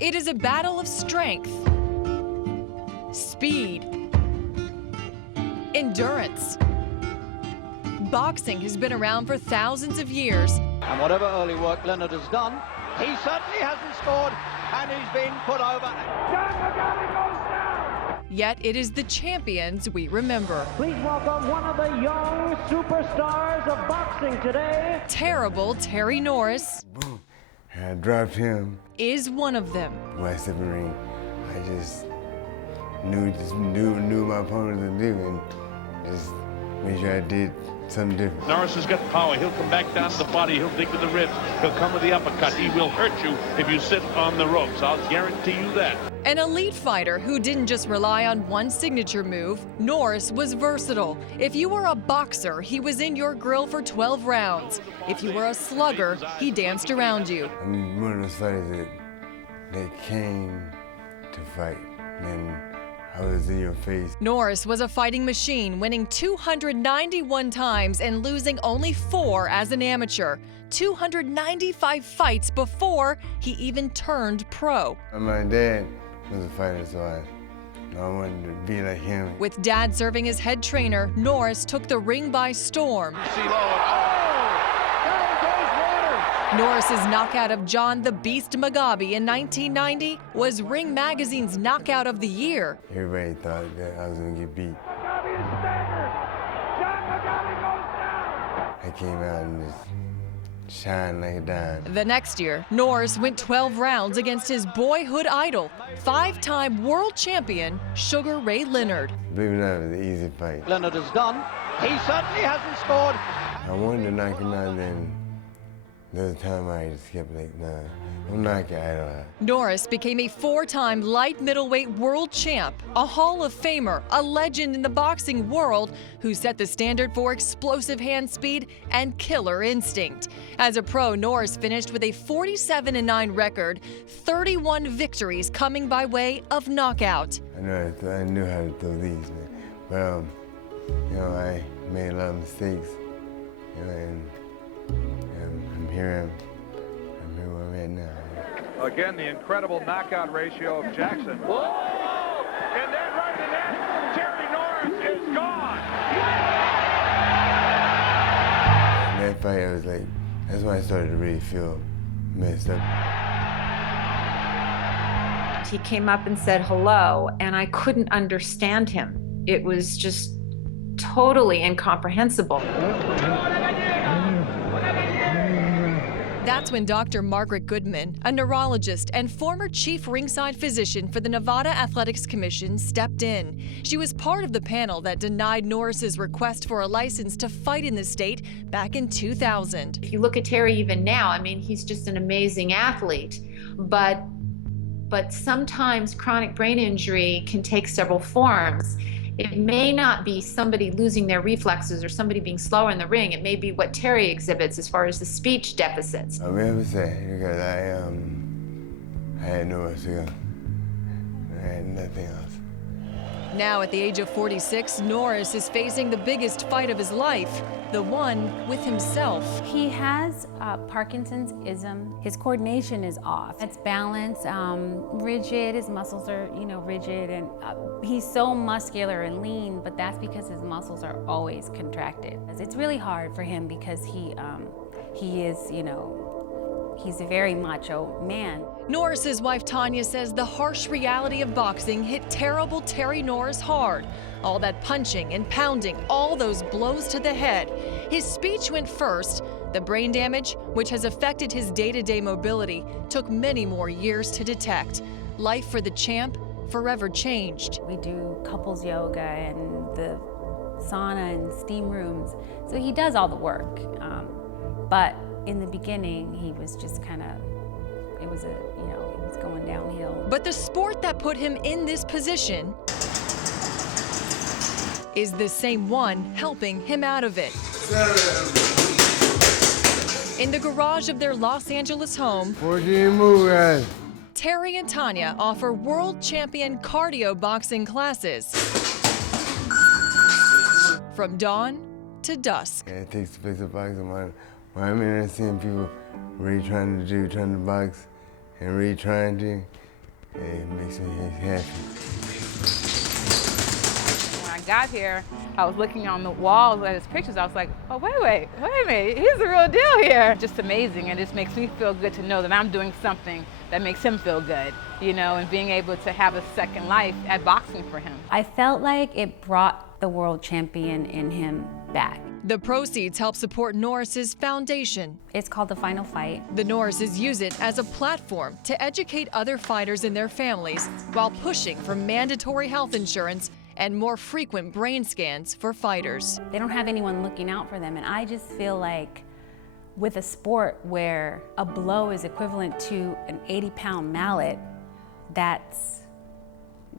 It is a battle of strength, speed, endurance. Boxing has been around for thousands of years. And whatever early work Leonard has done, he certainly hasn't scored, and he's been put over. Yet it is the champions we remember. Please welcome one of the young superstars of boxing today. Terrible Terry Norris. Boom. I dropped him. Is one of them. When I stepped in the ring, I just knew my opponent was gonna do, and just made sure I did something different. Norris has got power. He'll come back down to the body. He'll dig with the ribs. He'll come with the uppercut. He will hurt you if you sit on the ropes. I'll guarantee you that. An elite fighter who didn't just rely on one signature move, Norris was versatile. If you were a boxer, he was in your grill for 12 rounds. If you were a slugger, he danced around you. I'm one of those fighters that came to fight, and I was in your face. Norris was a fighting machine, winning 291 times and losing only 4 as an amateur. 295 fights before he even turned pro. My dad was a fighter, so I wanted to be like him. With Dad serving as head trainer, Norris took the ring by storm. Norris's knockout of John the Beast Mugabe in 1990 was Ring Magazine's knockout of the year. Everybody thought that I was gonna get beat. I came out and just shined like a dime. The next year, Norris went 12 rounds against his boyhood idol, 5-time world champion Sugar Ray Leonard. Believe it or not, it was an easy fight. Leonard has done. He certainly hasn't scored. I wanted to knock him out, then there was a time I just kept like, nah, I'm not gonna idol out. Norris became a 4-time light middleweight world champ, a Hall of Famer, a legend in the boxing world who set the standard for explosive hand speed and killer instinct. As a pro, Norris finished with a 47-9 record, 31 victories coming by way of knockout. I knew how to throw these, man. But you know, I made a lot of mistakes, you know, and I'm here where I'm at now. Again, the incredible knockout ratio of Jackson. Whoa! And then right to that, Terry Norris is gone. In that fight, I was like, that's when I started to really feel messed up. He came up and said hello, and I couldn't understand him. It was just totally incomprehensible. That's when Dr. Margaret Goodman, a neurologist and former chief ringside physician for the Nevada Athletics Commission, stepped in. She was part of the panel that denied Norris's request for a license to fight in the state back in 2000. If you look at Terry even now, I mean, he's just an amazing athlete, but sometimes chronic brain injury can take several forms. It may not be somebody losing their reflexes or somebody being slower in the ring. It may be what Terry exhibits as far as the speech deficits. I'm really sad because I had nowhere to go. I had nothing else. Now at the age of 46, Norris is facing the biggest fight of his life, the one with himself. He has Parkinson's-ism. His coordination is off. It's balance, rigid, his muscles are, rigid, and he's so muscular and lean, but that's because his muscles are always contracted. It's really hard for him because he is, he's a very macho man. Norris's wife Tanya says the harsh reality of boxing hit terrible Terry Norris hard. All that punching and pounding, all those blows to the head. His speech went first. The brain damage, which has affected his day-to-day mobility, took many more years to detect. Life for the champ forever changed. We do couples yoga and the sauna and steam rooms. So he does all the work. But in the beginning, he was just kind of, it was going downhill. But the sport that put him in this position is the same one helping him out of it. In the garage of their Los Angeles home, Terry and Tanya offer world champion cardio boxing classes from dawn to dusk. Yeah, it takes the place of boxing. When I'm in there seeing people really trying to box and really trying to, It makes me happy. When I got here, I was looking on the walls at his pictures. I was like, oh, wait a minute, he's the real deal here. Just amazing, and it just makes me feel good to know that I'm doing something that makes him feel good, you know, and being able to have a second life at boxing for him. I felt like it brought the world champion in him back. The proceeds help support Norris's foundation. It's called The Final Fight. The Norrises use it as a platform to educate other fighters and their families while pushing for mandatory health insurance and more frequent brain scans for fighters. They don't have anyone looking out for them, and I just feel like with a sport where a blow is equivalent to an 80-pound mallet,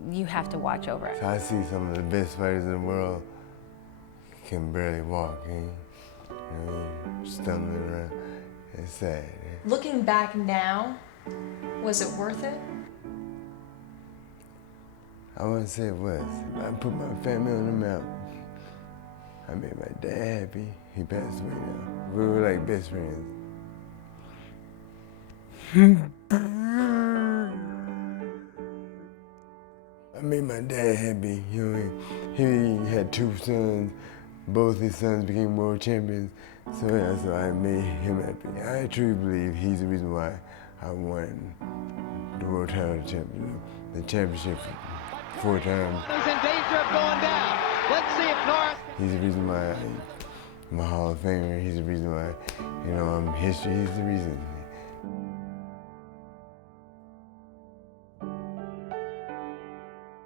you have to watch over it. So I see some of the best fighters in the world can barely walk, stumbling around. It's sad. Looking back now, was it worth it? I wouldn't say it was. I put my family on the map. I made my dad happy. He passed away now. We were like best friends. I made my dad happy. He had 2 sons. Both his sons became world champions. So I made him happy. I truly believe he's the reason why I won the world title championship, the championship 4 times. He's in danger of going down. Let's see if Norris... He's the reason why I'm a Hall of Famer. He's the reason why, I'm history. He's the reason.